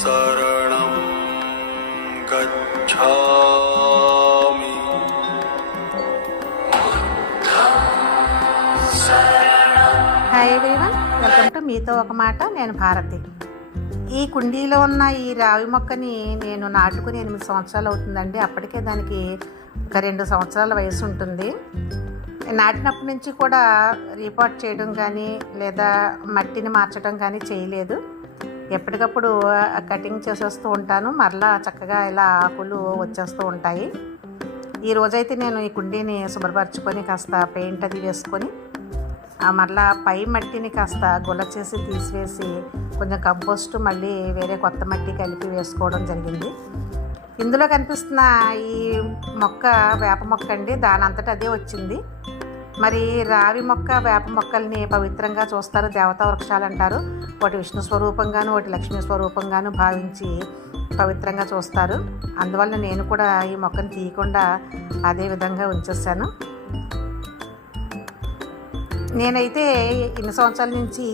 शरणं गच्छामि hi everyone welcome to మీతో ఒక మాట నేను భారతి ఈ కుండీలో ఉన్న ఈ రావి మొక్కని నేను నాటుకుని ఎనిమిది సంవత్సరాలు అవుతుందండి అప్పటికే దానికి ఒక రెండు సంవత్సరాల వయసు ఉంటుంది నాటినప్పటి నుంచి కూడా రీపాట్ చేయడం కానీ లేదా మట్టిని మార్చడం కానీ చేయలేదు ఎప్పటికప్పుడు కటింగ్ చేసేస్తూ ఉంటాను. మరలా చక్కగా ఇలా ఆకులు వచ్చేస్తూ ఉంటాయి. ఈ రోజైతే నేను ఈ కుండీని శుభ్రపరచుకొని కాస్త పెయింట్ అది వేసుకొని మరలా పై మట్టిని కాస్త గుల్ల చేసి తీసివేసి కొంచెం కంపోస్ట్ మళ్ళీ వేరే కొత్త మట్టి కలిపి వేసుకోవడం జరిగింది. ఇందులో కనిపిస్తున్న ఈ మొక్క వేప మొక్క అండి దాని అంతటా అదే వచ్చింది. మరి రావి మొక్క వేప మొక్కల్ని పవిత్రంగా చూస్తారు దేవతా వృక్షాలు అంటారు. వాటి విష్ణు స్వరూపంగాను వాటి లక్ష్మీ స్వరూపంగాను భావించి పవిత్రంగా చూస్తారు. అందువల్ల నేను కూడా ఈ మొక్కను తీయకుండా అదే విధంగా ఉంచేసాను. నేనైతే ఇన్ని సంవత్సరాల నుంచి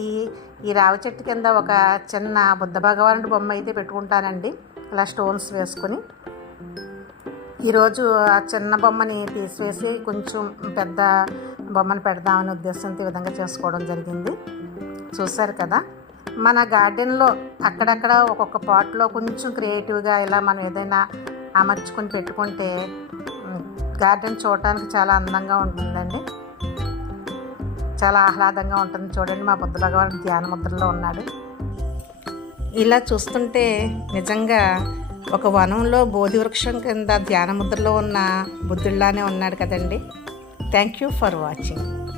ఈ రావి చెట్టు కింద ఒక చిన్న బుద్ధ భగవానుడి బొమ్మ అయితే పెట్టుకుంటానండి. ఇలా స్టోన్స్ వేసుకొని ఈరోజు ఆ చిన్న బొమ్మని తీసివేసి కొంచెం పెద్ద బొమ్మను పెడదామనే ఉద్దేశంతో ఈ విధంగా చేసుకోవడం జరిగింది. చూశారు కదా? మన గార్డెన్లో అక్కడక్కడ ఒక్కొక్క పాట్లో కొంచెం క్రియేటివ్గా ఇలా మనం ఏదైనా అమర్చుకొని పెట్టుకుంటే గార్డెన్ చూడటానికి చాలా అందంగా ఉంటుందండి. చాలా ఆహ్లాదంగా ఉంటుంది చూడండి. మా బుద్ధ భగవాన్ ధ్యాన ముద్రలో ఉన్నాడు. ఇలా చూస్తుంటే నిజంగా ఒక వనంలో బోధి వృక్షం కింద ధ్యాన ముద్రలో ఉన్న బుద్ధుల్లానే ఉన్నాడు కదండి. Thank you for watching